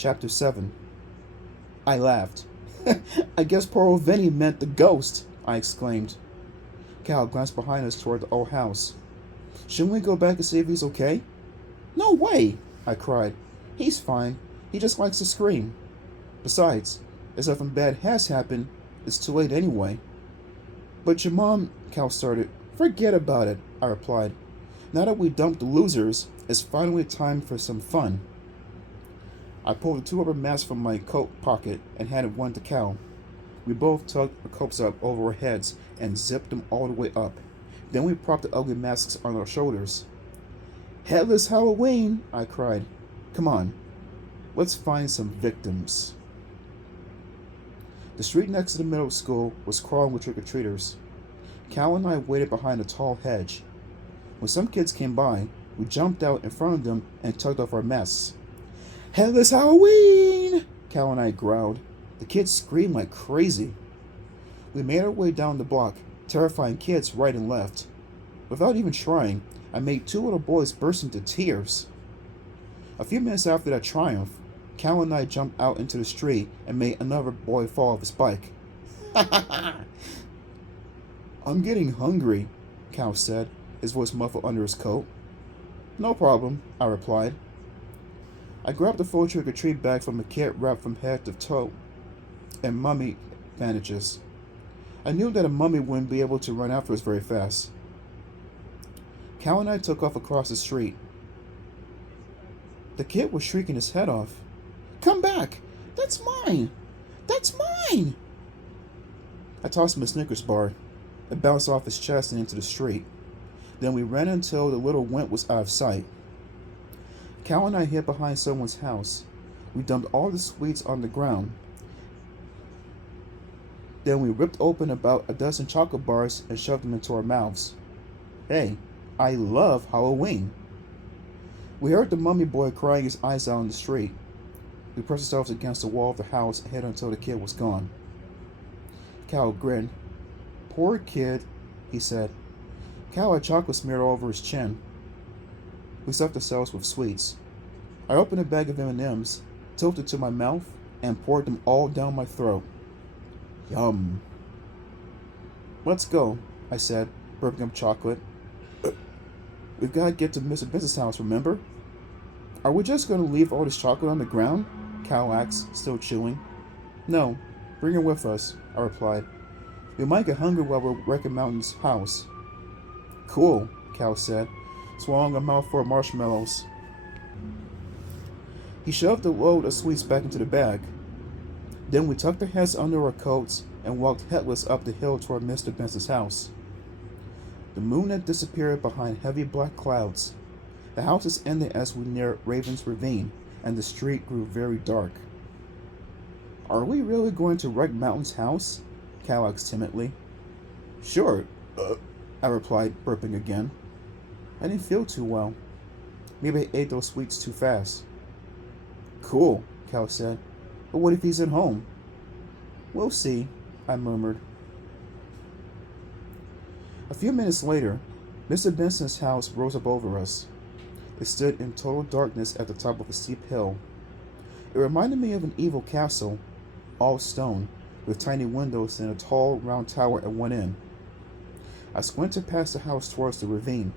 Chapter 7. I laughed. I guess poor old Vinny meant the ghost, I exclaimed. Cal glanced behind us toward the old house. Shouldn't we go back and see if he's okay? No way, I cried. He's fine. He just likes to scream. Besides, if something bad has happened, it's too late anyway. But your mom, Cal started. Forget about it, I replied. Now that we dumped the losers, it's finally time for some fun. I pulled the two rubber masks from my coat pocket and handed one to Cal. We both tugged the coats up over our heads and zipped them all the way up. Then we propped the ugly masks on our shoulders. Headless Halloween, I cried. Come on, let's find some victims. The street next to the middle school was crawling with trick-or-treaters. Cal and I waited behind a tall hedge. When some kids came by, we jumped out in front of them and tugged off our masks. Headless Halloween! Cal and I growled. The kids screamed like crazy. We made our way down the block, terrifying kids right and left. Without even trying, I made two little boys burst into tears. A few minutes after that triumph, Cal and I jumped out into the street and made another boy fall off his bike. I'm getting hungry, Cal said, his voice muffled under his coat. No problem, I replied. I grabbed the full trick-or-treat bag from a kid wrapped from head to toe and mummy bandages. I knew that a mummy wouldn't be able to run after us very fast. Cal and I took off across the street. The kid was shrieking his head off. Come back! That's mine! That's mine! I tossed him a Snickers bar. It bounced off his chest and into the street. Then we ran until the little wimp was out of sight. Cal and I hid behind someone's house. We dumped all the sweets on the ground. Then we ripped open about a dozen chocolate bars and shoved them into our mouths. Hey, I love Halloween. We heard the mummy boy crying his eyes out on the street. We pressed ourselves against the wall of the house and hid until the kid was gone. Cal grinned. Poor kid, he said. Cal had chocolate smeared all over his chin. We stuffed ourselves with sweets. I opened a bag of M&Ms, tilted to my mouth, and poured them all down my throat. Yum. Let's go, I said, burping up chocolate. We've got to get to Mr. Ben's house, remember? Are we just going to leave all this chocolate on the ground? Cal asked, still chewing. No, bring her with us, I replied. We might get hungry while we're wrecking Mountain's house. Cool, Cal said, swallowing a mouthful of marshmallows. He shoved the load of sweets back into the bag. Then we tucked our heads under our coats and walked headless up the hill toward Mr. Benson's house. The moon had disappeared behind heavy black clouds. The houses ended as we neared Raven's Ravine, and the street grew very dark. Are we really going to wreck Mountain's house? Cal asked timidly. Sure, I replied, burping again. I didn't feel too well. Maybe I ate those sweets too fast. Cool, Cal said. But what if he's at home? We'll see, I murmured. A few minutes later, Mr. Benson's house rose up over us. It stood in total darkness at the top of a steep hill. It reminded me of an evil castle, all stone, with tiny windows and a tall, round tower at one end. I squinted past the house towards the ravine,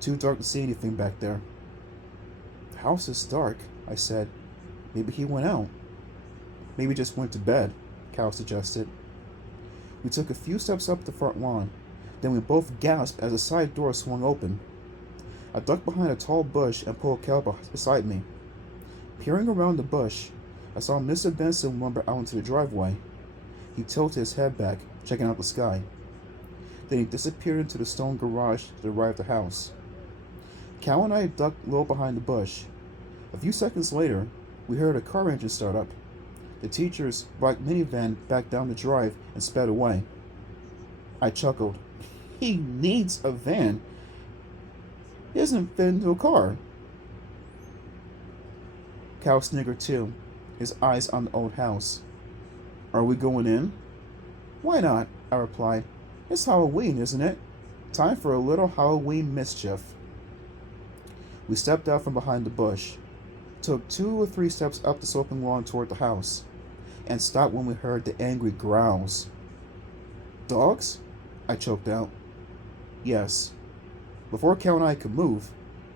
too dark to see anything back there. The house is dark, I said. Maybe he went out. Maybe just went to bed, Cal suggested. We took a few steps up the front lawn. Then we both gasped as a side door swung open. I ducked behind a tall bush and pulled Cal beside me. Peering around the bush, I saw Mr. Benson lumber out into the driveway. He tilted his head back, checking out the sky. Then he disappeared into the stone garage to the right of the house. Cal and I ducked low behind the bush. A few seconds later, we heard a car engine start up. The teacher's black minivan backed down the drive and sped away. I chuckled. He needs a van. He doesn't fit into a car. Cal sniggered too, his eyes on the old house. Are we going in? Why not? I replied. It's Halloween, isn't it? Time for a little Halloween mischief. We stepped out from behind the bush. took 2 or 3 steps up the sloping lawn toward the house, and stopped when we heard the angry growls. Dogs? I choked out. Yes. Before Cal and I could move,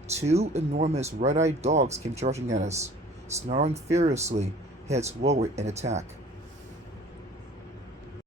2 enormous red-eyed dogs came charging at us, snarling furiously, heads lowered in attack.